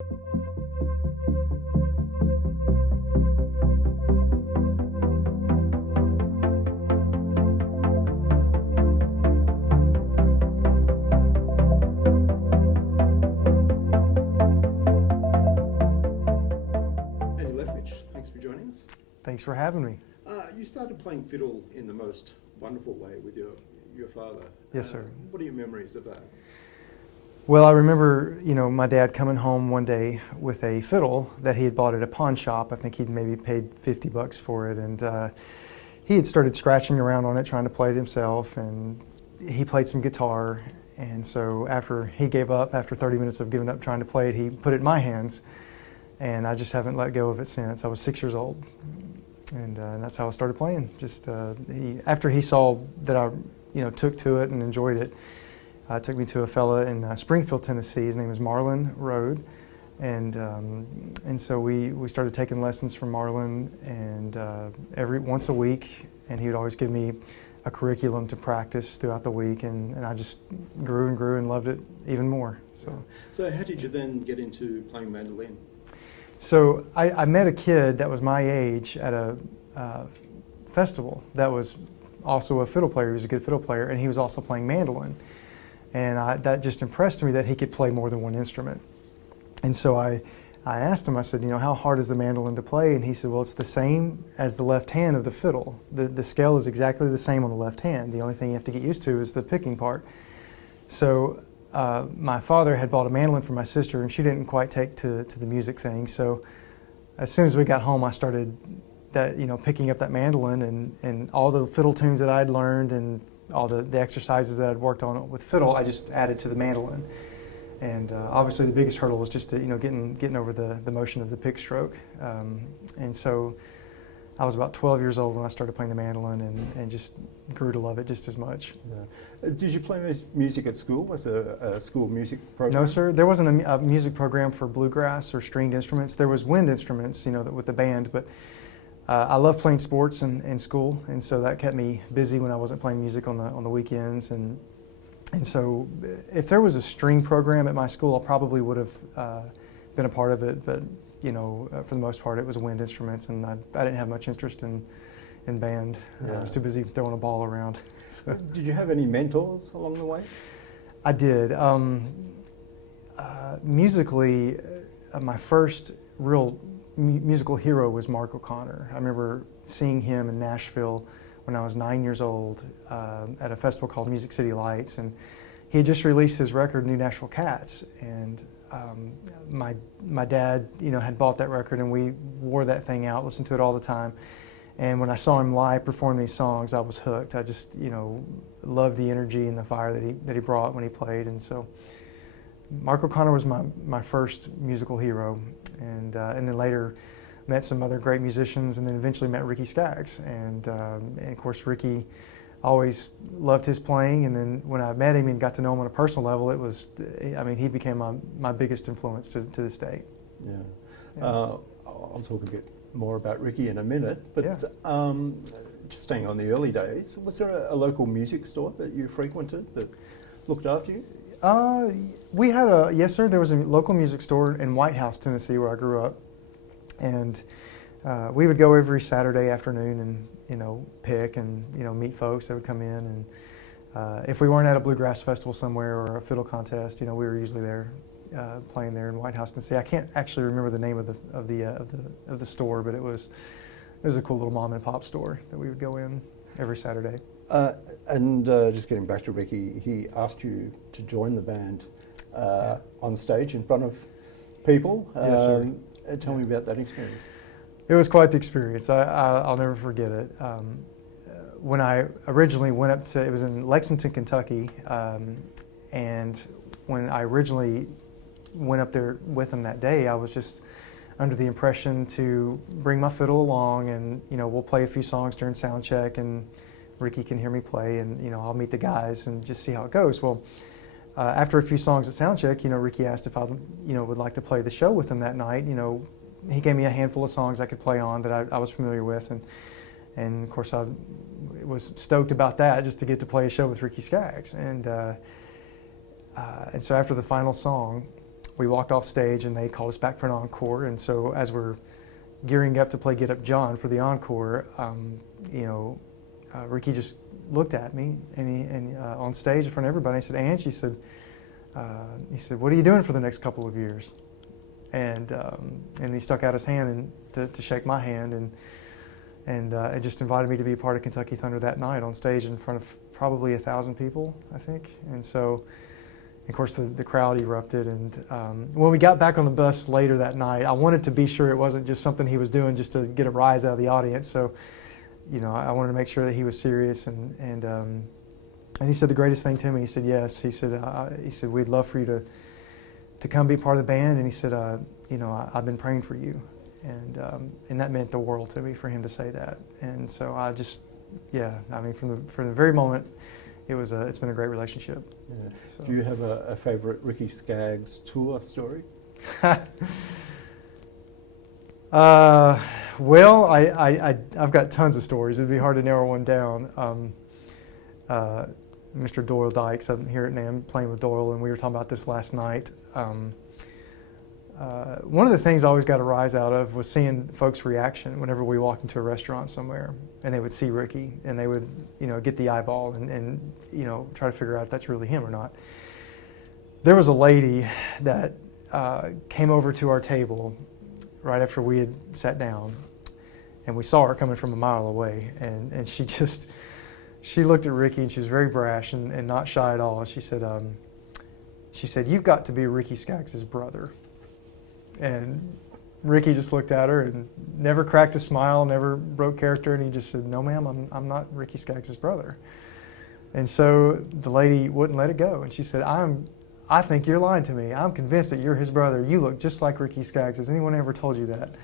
Andy Leftwich, thanks for joining us. Thanks for having me. You started playing fiddle in the most wonderful way with your father. Yes, sir. What are your memories of that? Well, I remember, my dad coming home one day with a fiddle that he had bought at a pawn shop. I think he'd maybe paid $50 for it, and he had started scratching around on it, trying to play it himself, and he played some guitar. And so after he gave up, after 30 minutes of giving up trying to play it, he put it in my hands, and I just haven't let go of it since. I was 6 years old, and that's how I started playing. Just after he saw that I, took to it and enjoyed it, took me to a fella in Springfield, Tennessee. His name is Marlon Rode, and so we started taking lessons from Marlon, and once a week, and he would always give me a curriculum to practice throughout the week, and I just grew and grew and loved it even more. So how did you then get into playing mandolin? So I met a kid that was my age at a festival that was also a fiddle player. He was a good fiddle player, and he was also playing mandolin. And that just impressed me that he could play more than one instrument. And so I asked him, I said, how hard is the mandolin to play? And he said, well, it's the same as the left hand of the fiddle. The scale is exactly the same on the left hand. The only thing you have to get used to is the picking part. So my father had bought a mandolin for my sister, and she didn't quite take to the music thing. So as soon as we got home, I started picking up that mandolin, and all the fiddle tunes that I'd learned and all the exercises that I'd worked on with fiddle, I just added to the mandolin. And obviously the biggest hurdle was just getting over the motion of the pick stroke. And so I was about 12 years old when I started playing the mandolin, and just grew to love it just as much. Yeah. Did you play music at school? Was there a school music program? No, sir. There wasn't a music program for bluegrass or stringed instruments. There was wind instruments, with the band, but I loved playing sports in school, and so that kept me busy when I wasn't playing music on the weekends. And so if there was a string program at my school, I probably would have been a part of it. But for the most part, it was wind instruments, and I didn't have much interest in band. Yeah. I was too busy throwing a ball around. So. Did you have any mentors along the way? I did. Musically, my first real musical hero was Mark O'Connor. I remember seeing him in Nashville when I was 9 years old at a festival called Music City Lights, and he had just released his record, New Nashville Cats, and my dad, had bought that record, and we wore that thing out, listened to it all the time. And when I saw him live perform these songs, I was hooked. I just, loved the energy and the fire that he brought when he played, and so Mark O'Connor was my first musical hero, and then later met some other great musicians, and then eventually met Ricky Skaggs, and of course Ricky always loved his playing, and then when I met him and got to know him on a personal level, he became my biggest influence to this day. Yeah. Yeah. I'll talk a bit more about Ricky in a minute, but Yeah. Just staying on the early days, was there a local music store that you frequented that looked after you? We had yes, sir. There was a local music store in White House, Tennessee, where I grew up, and we would go every Saturday afternoon and pick and meet folks that would come in, and if we weren't at a bluegrass festival somewhere or a fiddle contest, we were usually there playing there in White House, Tennessee. I can't actually remember the name of the store, but it was a cool little mom and pop store that we would go in every Saturday. Just getting back to Ricky, he asked you to join the band on stage in front of people. Yes, sir. Tell me about that experience. It was quite the experience. I'll never forget it. When I originally went up to, it was in Lexington, Kentucky, and when I originally went up there with him that day, I was just under the impression to bring my fiddle along, and we'll play a few songs during sound check, and Ricky can hear me play, and I'll meet the guys and just see how it goes. Well, after a few songs at sound check, Ricky asked if I would like to play the show with him that night. He gave me a handful of songs I could play on that I was familiar with, and of course I was stoked about that, just to get to play a show with Ricky Skaggs. And so after the final song, we walked off stage and they called us back for an encore. And so as we're gearing up to play Get Up John for the encore, Ricky just looked at me and on stage in front of everybody. He said, "Ange," he said, "what are you doing for the next couple of years?" And he stuck out his hand to shake my hand, and just invited me to be a part of Kentucky Thunder that night on stage in front of probably 1,000 people, I think. And so, of course, the crowd erupted. And when we got back on the bus later that night, I wanted to be sure it wasn't just something he was doing just to get a rise out of the audience. So, I wanted to make sure that he was serious. And he said the greatest thing to me. He said, "Yes." He said, "We'd love for you to come be part of the band." And he said, "I've been praying for you." And that meant the world to me for him to say that. And so I just, from the very moment, it's been a great relationship. Yeah. So. Do you have a favorite Ricky Skaggs tour story? Well, I've got tons of stories. It'd be hard to narrow one down. Mr. Doyle Dykes, I'm here at NAMM playing with Doyle, and we were talking about this last night. One of the things I always got a rise out of was seeing folks' reaction whenever we walked into a restaurant somewhere and they would see Ricky and they would, get the eyeball and try to figure out if that's really him or not. There was a lady that came over to our table right after we had sat down, and we saw her coming from a mile away, and she looked at Ricky, and she was very brash and not shy at all. She said, "You've got to be Ricky Skaggs' brother." And Ricky just looked at her and never cracked a smile, never broke character, and he just said, "No, ma'am, I'm not Ricky Skaggs' brother." And so the lady wouldn't let it go, and she said, I think you're lying to me. I'm convinced that you're his brother. You look just like Ricky Skaggs. Has anyone ever told you that?"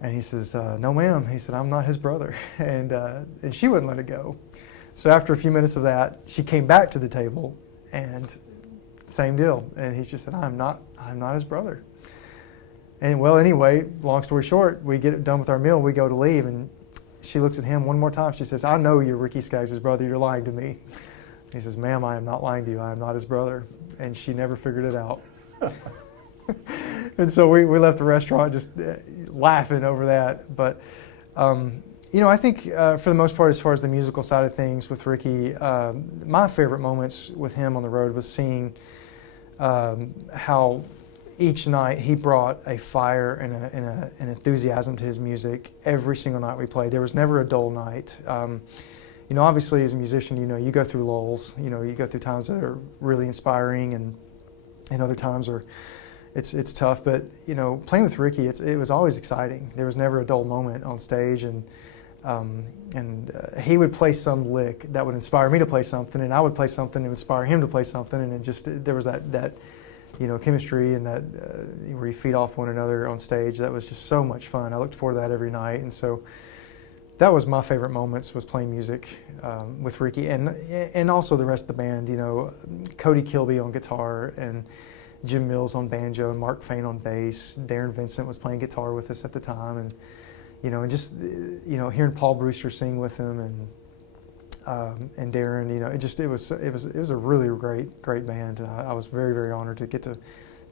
And he says, "No, ma'am." He said, "I'm not his brother." And she wouldn't let it go. So after a few minutes of that, she came back to the table, and same deal. And he just said, I'm not his brother." And well, anyway, long story short, we get done with our meal, we go to leave, and she looks at him one more time. She says, "I know you're Ricky Skaggs' brother. You're lying to me." He says, "Ma'am, I am not lying to you. I am not his brother." And she never figured it out. And so we left the restaurant just laughing over that. But, I think for the most part, as far as the musical side of things with Ricky, my favorite moments with him on the road was seeing how each night he brought a fire and an enthusiasm to his music every single night we played. There was never a dull night. Obviously as a musician, you go through lulls. You go through times that are really inspiring, and other times it's tough. But playing with Ricky, it was always exciting. There was never a dull moment on stage, and he would play some lick that would inspire me to play something, and I would play something to inspire him to play something, and there was that chemistry and that where you feed off one another on stage. That was just so much fun. I looked forward to that every night, and so that was my favorite moments, was playing music with Ricky, and also the rest of the band. Cody Kilby on guitar, and Jim Mills on banjo, and Mark Fain on bass. Darren Vincent was playing guitar with us at the time, and hearing Paul Brewster sing with him, and Darren, it was a really great band. And I was very, very honored to get to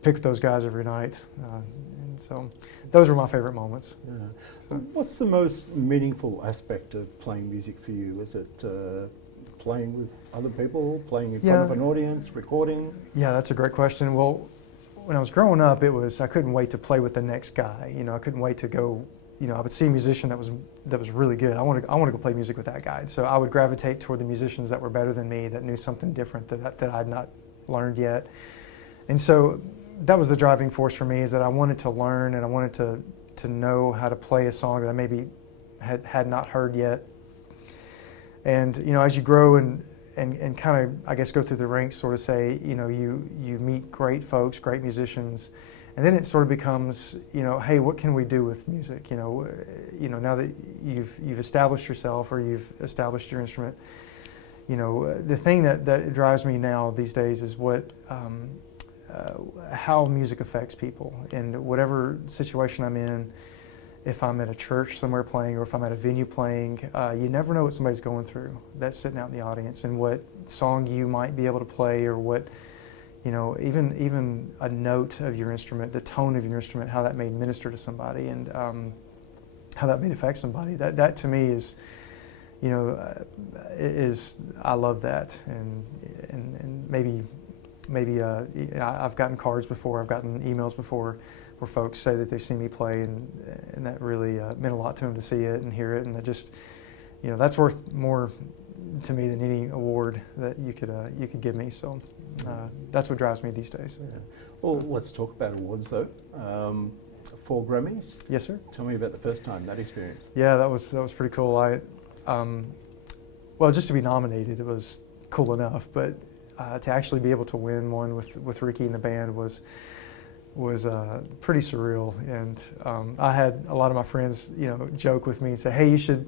pick those guys every night. And so those were my favorite moments. Yeah. So. What's the most meaningful aspect of playing music for you? Is it playing with other people, playing in front of an audience, recording? Yeah, that's a great question. Well, when I was growing up, I couldn't wait to play with the next guy. I couldn't wait to go. I would see a musician that was really good. I want to go play music with that guy. So I would gravitate toward the musicians that were better than me, that knew something different that I'd not learned yet. And so that was the driving force for me, is that I wanted to learn, and I wanted to know how to play a song that I maybe had not heard yet. And as you grow and kind of, I guess, go through the ranks, sort of say, you meet great folks, great musicians. And then it sort of becomes, hey, what can we do with music? Now that you've established yourself, or you've established your instrument, the thing that drives me now these days is how music affects people. And whatever situation I'm in, if I'm at a church somewhere playing, or if I'm at a venue playing, you never know what somebody's going through that's sitting out in the audience, and what song you might be able to play, or what even a note of your instrument, the tone of your instrument, how that may minister to somebody, and how that may affect somebody. That to me is, I love that, and maybe I've gotten cards before, I've gotten emails before, where folks say that they've seen me play, and that really meant a lot to them to see it and hear it, and it just, that's worth more to me than any award that you could give me. So that's what drives me these days. Yeah. Well, let's talk about awards though. 4 Grammys. Yes, sir. Tell me about the first time, that experience. Yeah, that was pretty cool. Well, just to be nominated, it was cool enough, but to actually be able to win one with Ricky and the band was pretty surreal. And I had a lot of my friends, joke with me and say, "Hey, you should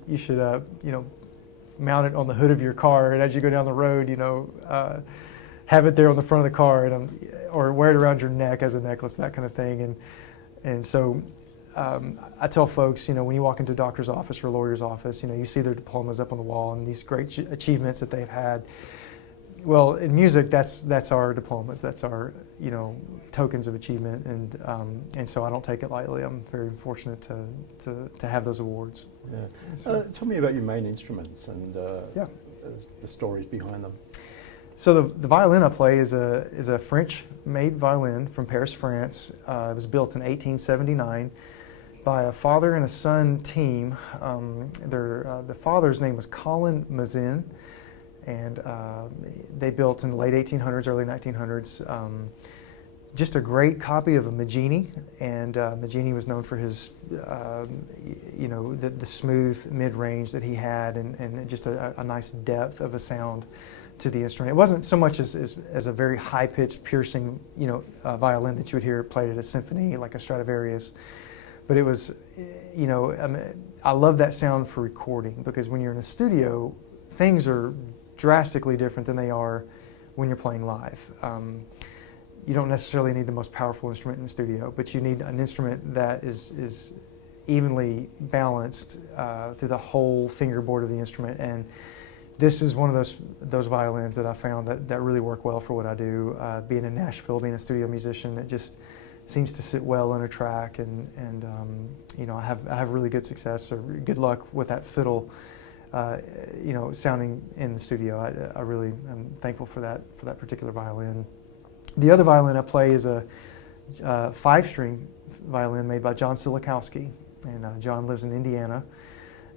mount it on the hood of your car, and as you go down the road, have it there on the front of the car, or wear it around your neck as a necklace, that kind of thing." And so I tell folks, when you walk into a doctor's office or a lawyer's office, you see their diplomas up on the wall and these great achievements that they've had. Well, in music, that's our diplomas, that's our tokens of achievement, and so I don't take it lightly. I'm very fortunate to have those awards. Yeah. So, Tell me about your main instruments and the stories behind them. So the violin I play is a French-made violin from Paris, France. It was built in 1879 by a father and a son team. The father's name was Colin Mazin, and they built in the late 1800s, early 1900s, just a great copy of a Maggini, and Maggini was known for his, the smooth mid-range that he had, and just a nice depth of a sound to the instrument. It wasn't so much as a very high-pitched, piercing, violin that you would hear played at a symphony like a Stradivarius, but it was, I love that sound for recording, because when you're in a studio, things are drastically different than they are when you're playing live. You don't necessarily need the most powerful instrument in the studio, but you need an instrument that is evenly balanced through the whole fingerboard of the instrument. And this is one of those violins that I found that really work well for what I do. Being in Nashville, being a studio musician, it just seems to sit well on a track, and I have really good success or good luck with that fiddle, sounding in the studio. I really am thankful for that particular violin. The other violin I play is a 5-string violin made by John Silikowski, and John lives in Indiana,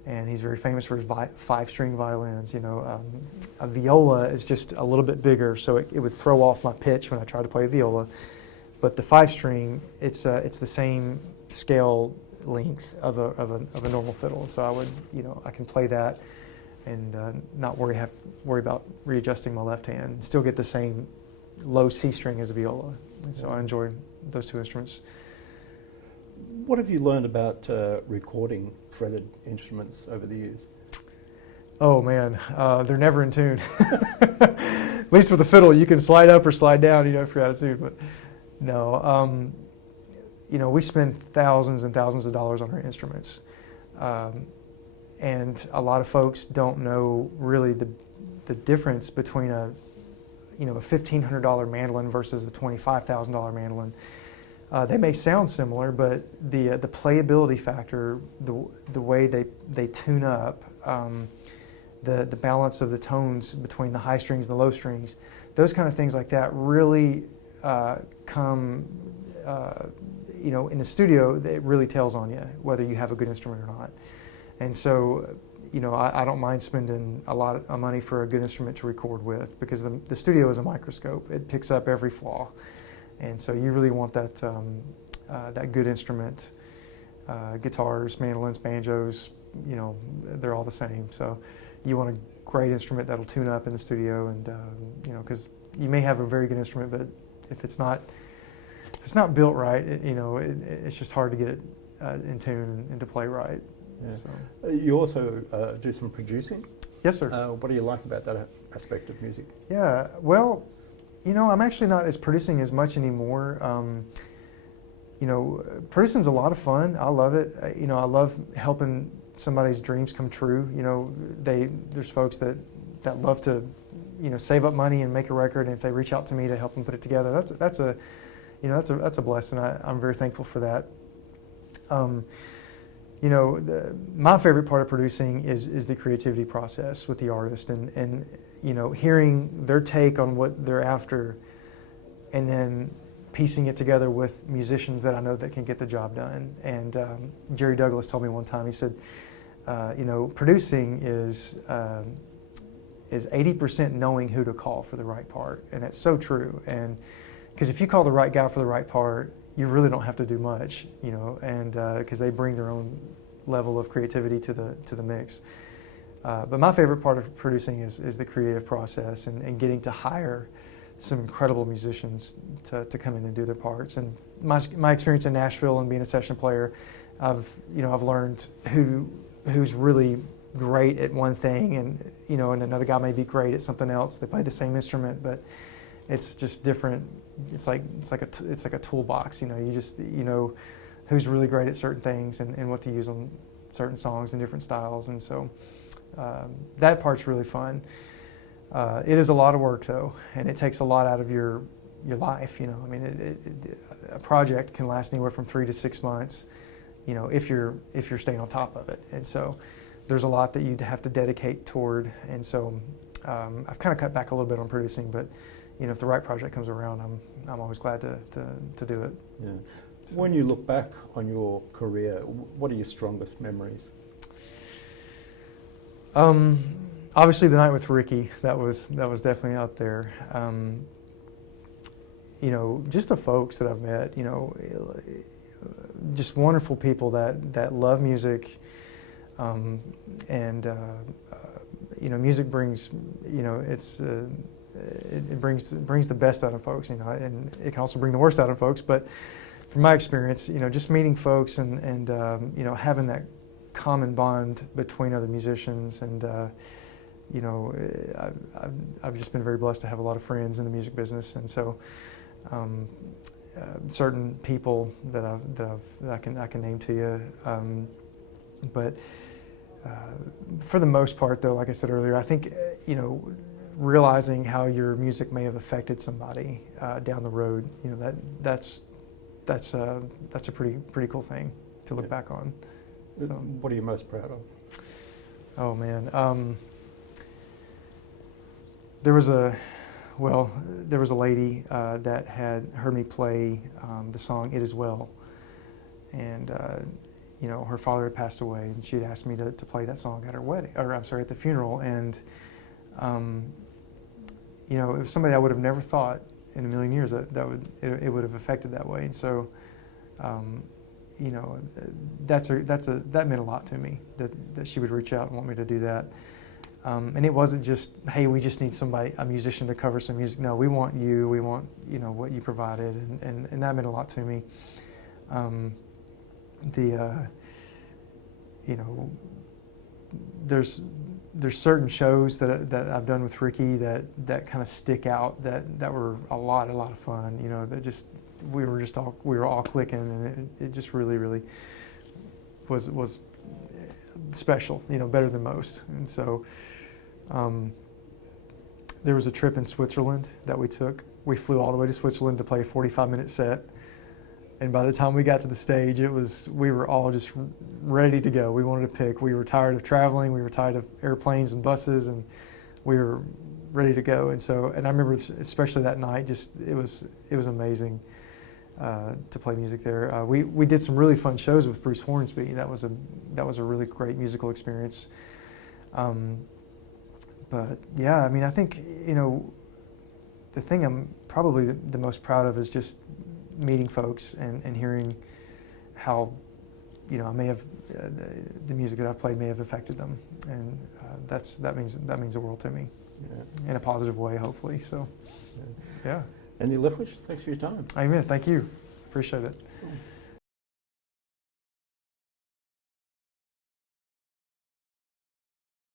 and he's very famous for his 5-string violins. A viola is just a little bit bigger, so it would throw off my pitch when I try to play a viola. But the 5-string, it's the same scale length of a normal fiddle, so I can play that and not worry about readjusting my left hand, and still get the same low C string as a viola. And so I enjoy those two instruments. What have you learned about recording fretted instruments over the years? Oh man, they're never in tune. At least with the fiddle, you can slide up or slide down, if you're out of tune. But no, we spend thousands and thousands of dollars on our instruments, and a lot of folks don't know really the difference between a $1,500 mandolin versus a $25,000 mandolin. They may sound similar, but the playability factor, the way they tune up, the balance of the tones between the high strings and the low strings, those kind of things like that really come, in the studio, it really tells on you whether you have a good instrument or not. And so, I don't mind spending a lot of money for a good instrument to record with, because the studio is a microscope. It picks up every flaw. And so you really want that good instrument. Guitars, mandolins, banjos, they're all the same. So you want a great instrument that'll tune up in the studio, and because you may have a very good instrument, but if it's not built right, it's just hard to get it in tune and to play right. Yeah. So. You also do some producing. Yes, sir. What do you like about that aspect of music? Yeah, well, I'm actually not producing as much anymore. Producing's a lot of fun. I love it. I love helping somebody's dreams come true. There's folks that love to, save up money and make a record, and if they reach out to me to help them put it together, that's a blessing. I'm very thankful for that. My favorite part of producing is the creativity process with the artist, and hearing their take on what they're after, and then piecing it together with musicians that I know that can get the job done. And Jerry Douglas told me one time, he said, producing is 80% knowing who to call for the right part, and that's so true. And because if you call the right guy for the right part, you really don't have to do much, and because they bring their own level of creativity to the mix. But my favorite part of producing is the creative process, and getting to hire some incredible musicians to come in and do their parts. And my experience in Nashville and being a session player, I've learned who's really great at one thing, and and another guy may be great at something else. They play the same instrument, but it's just different. It's like a toolbox. You just who's really great at certain things and what to use on certain songs and different styles. And so that part's really fun. It is a lot of work though, and it takes a lot out of your life. A project can last anywhere from 3 to 6 months. If you're staying on top of it, and so there's a lot that you'd have to dedicate toward. And so I've kind of cut back a little bit on producing, but if the right project comes around, I'm always glad to do it. Yeah. When you look back on your career, what are your strongest memories? Obviously, the night with Ricky, that was definitely up there. Just the folks that I've met, just wonderful people that love music, and music brings, it brings the best out of folks, and it can also bring the worst out of folks. But from my experience, just meeting folks and having that common bond between other musicians, and I've just been very blessed to have a lot of friends in the music business, and so certain people that I can name to you, but for the most part, though, like I said earlier, I think realizing how your music may have affected somebody down the road, that's a pretty cool thing to look back on. So, what are you most proud of? Oh man, there was a lady that had heard me play the song "It Is Well," and her father had passed away, and she had asked me to play that song at her wedding, or I'm sorry, at the funeral, and it was somebody I would have never thought in a million years that it would have affected that way. And so, that meant a lot to me, that she would reach out and want me to do that. And it wasn't just, hey, we just need a musician to cover some music. No, we want you. We want what you provided, and that meant a lot to me. There's certain shows that I've done with Ricky that kind of stick out, that were a lot of fun. That just we were all clicking, and it just really was special. Better than most. And so there was a trip in Switzerland that we took. We flew all the way to Switzerland to play a 45-minute set. And by the time we got to the stage, we were all just ready to go. We wanted to pick. We were tired of traveling. We were tired of airplanes and buses, and we were ready to go. And I remember, especially that night, it was amazing to play music there. We did some really fun shows with Bruce Hornsby. That was a really great musical experience. But yeah, I think the thing I'm probably the most proud of is just meeting folks and hearing how I may have the music that I've played may have affected them, and that means the world to me, in a positive way, hopefully. So, yeah. Andy Leftwich, thanks for your time. Amen. Thank you. Appreciate it. Cool.